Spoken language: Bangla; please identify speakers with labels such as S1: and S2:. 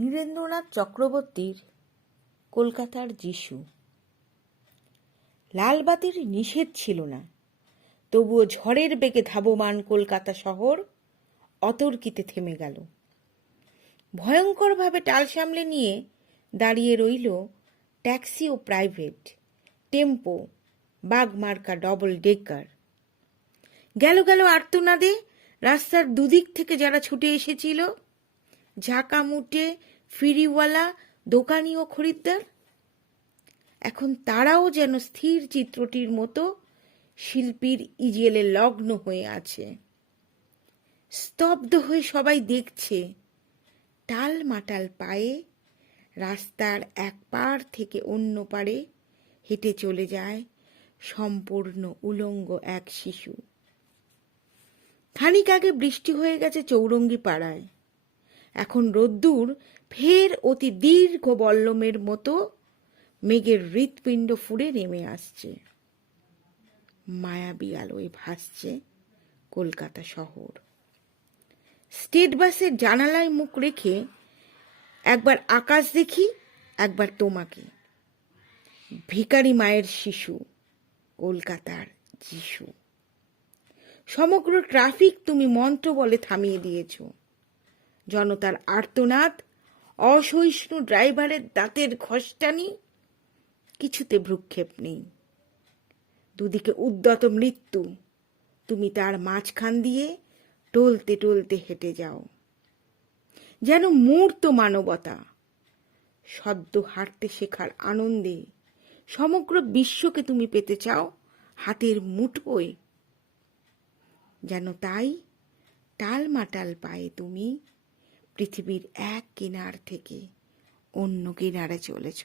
S1: নীরেন্দ্রনাথ চক্রবর্তীর কলকাতার যিশু লালবাতির নিষেধ ছিল না তবুও ঝড়ের বেগে ধাবমান কলকাতা শহর অতর্কিতে থেমে গেল ভয়ঙ্করভাবে টাল সামলে নিয়ে দাঁড়িয়ে রইল ট্যাক্সি ও প্রাইভেট টেম্পো বাগমার্কা ডবল ডেকার গেল গেল আর্তনাদে রাস্তার দুদিক থেকে যারা ছুটে এসেছিল ঝাঁকামুটে ফিরিওয়ালা দোকানি ও খরিদ্দার এখন তারাও যেন স্থির চিত্রটির মতো শিল্পীর ইজেলে লগ্ন হয়ে আছে স্তব্ধ হয়ে সবাই দেখছে টাল মাটাল পায়ে রাস্তার এক পার থেকে অন্য পারে হেঁটে চলে যায় সম্পূর্ণ উলঙ্গ এক শিশু খানিক আগে বৃষ্টি হয়ে গেছে চৌরঙ্গি পাড়ায় এখন রোদ্দুর ফের অতি দীর্ঘ বল্লমের মতো মেঘের হৃৎপিণ্ড ফুড়ে নেমে আসছে মায়াবী আলোয় ভাসছে কলকাতা শহর স্টেট বাসের জানালায় মুখ রেখে একবার আকাশ দেখি একবার তোমাকে ভিকারি মায়ের শিশু কলকাতার যিশু সমগ্র ট্রাফিক তুমি মন্ত্র বলে থামিয়ে দিয়েছো জনতার আর্তনাদ অসহিষ্ণু ড্রাইভারের দাঁতের ঘষ্টানি কিছুতে ভ্রুক্ষেপ নেই দুদিকে উদ্যত মৃত্যু তুমি তার মাঝখান দিয়ে টলতে টলতে হেঁটে যাও যেন মূর্ত মানবতা সদ্য হাঁটতে শেখার আনন্দে সমগ্র বিশ্বকে তুমি পেতে চাও হাতের মুঠোয় যেন তাই টালমাটাল পায়ে তুমি পৃথিবীর এক কিনার থেকে অন্য কিনারে চলেছ